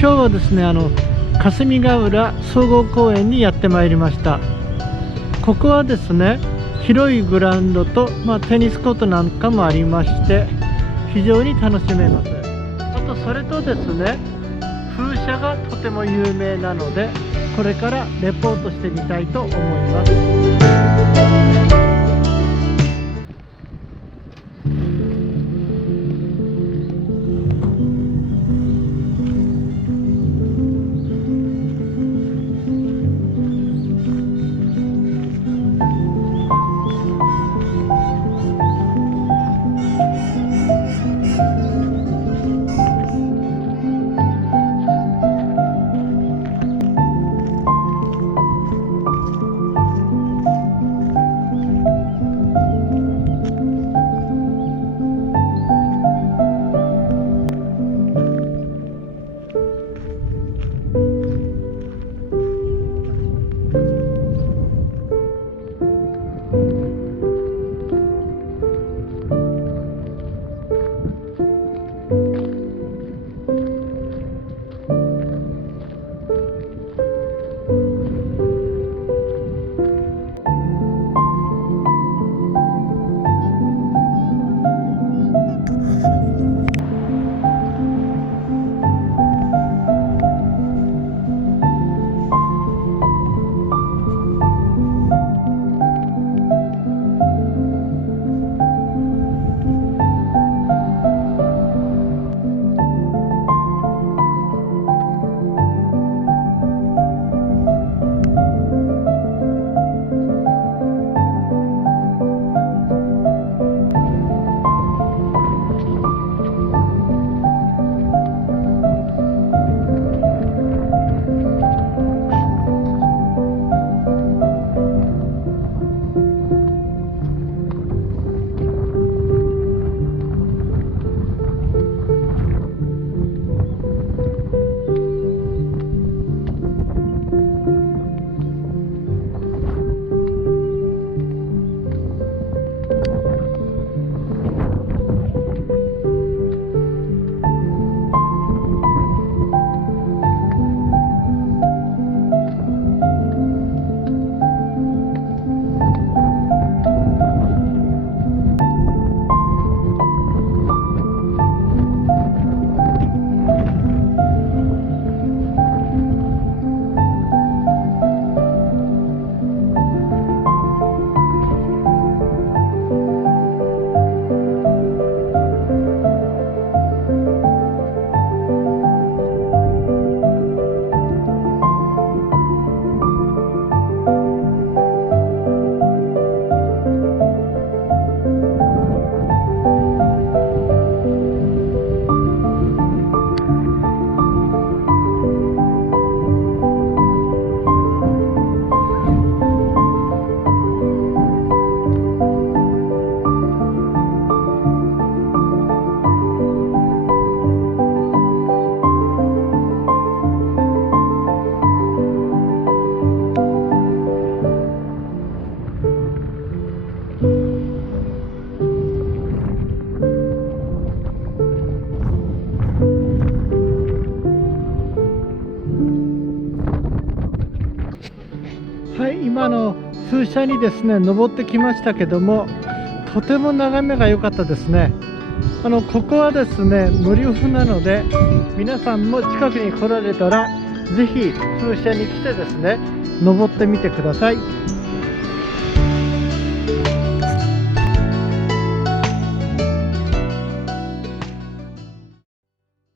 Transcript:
今日はですね霞ヶ浦総合公園にやってまいりました。ここはですね広いグラウンドと、テニスコートなんかもありまして非常に楽しめます。あとそれとですね風車がとても有名なのでこれからレポートしてみたいと思います。はい、今風車にですね登ってきましたけどもとても眺めが良かったですね。ここはですね無料なので皆さんも近くに来られたらぜひ風車に来てですね登ってみてください。